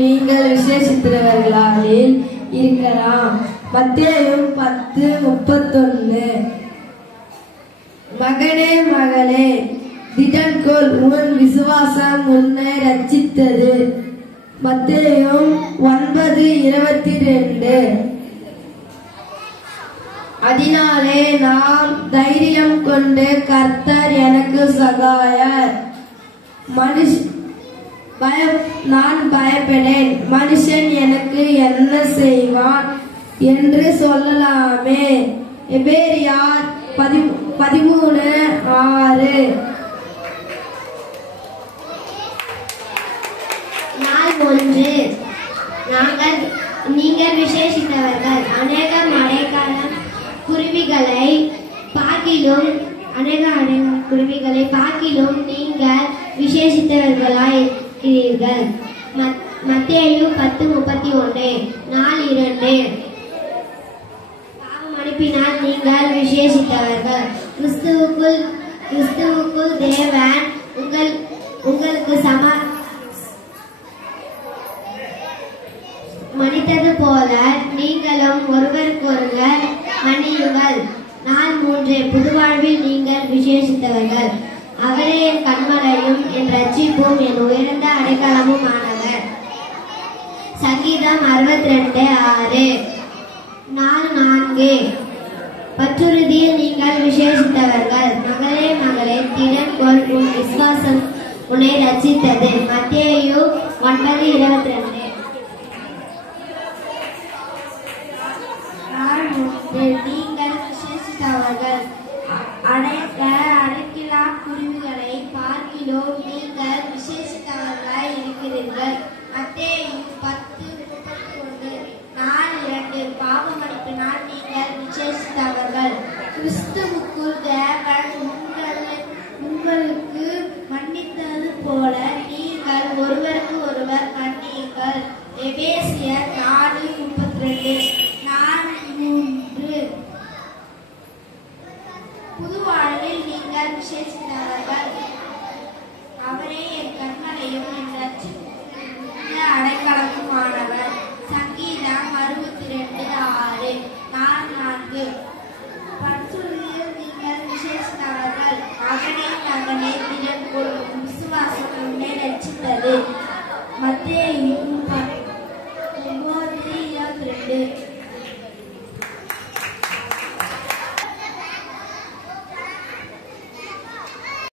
நீங்கள் விசேஷித்தவர்களாலில் இருக்கலாம். மத்தேயு 10:31. மகனே மகளே, திடன்கொள், உன் விசுவாசம் உன்னை ரட்சித்தது. மத்தேயு 9:22. அதனாலே நாம் தைரியம் கொண்டு, கர்த்தர் எனக்கு சகாயர், நான் பயப்படேன், மனுஷன் எனக்கு என்ன செய்வான் என்று சொல்லலாமே. எபேரியார் 13:6. நாள் 1. நீங்கள் விசேஷித்தவர்கள். அநேக குருவிகளை பார்க்கிலும் நீங்கள் விசேஷித்தவர்களாய் இருக்கிறீர்கள். மத்தேயு 10:31. நாள் 2. பாவம் அனுப்பினால் நீங்கள் விசேஷித்தவர்கள். கிறிஸ்துவுக்குள் தேவன் உங்களுக்கு மன்னித்தது போல நீங்களும் ஒருவருக்கொருவர் மன்னியுங்கள். நாள் 3. புதுவாழ்வில் நீங்கள் விசேஷித்தவர்கள். அவரே என் கண்மலையும் என் ரட்சிப்பும் என் உயர்ந்த அடைக்கலமும் ஆனவர். சங்கீதம் 62:6. நாள் 4. பற்றுறுதியில் நீங்கள் விசேஷித்தவர்கள். மகளே மகளே, திடன்கொள், உன் விசுவாசம் உன்னை ரட்சித்தது. மத்தேயு 9:22. நீங்கள் விசேஷித்தவர்கள். அடைக்கிலா குருவிகளை பார்க்கிலும் நீங்கள் விசேஷித்தவர்களாய் இருக்கிறீர்கள். மத்தேயு 10:31. நாள் 2. பாவம் அனுப்பினால் நீங்கள் விசேஷித்தவர்கள். கிறிஸ்துவுக்குள் தேவன் உங்களுக்கு மன்னித்தது போல நீங்கள் ஒருவருக்கு ஒருவர் மன்னியுங்கள். எபேசியர் 4:32.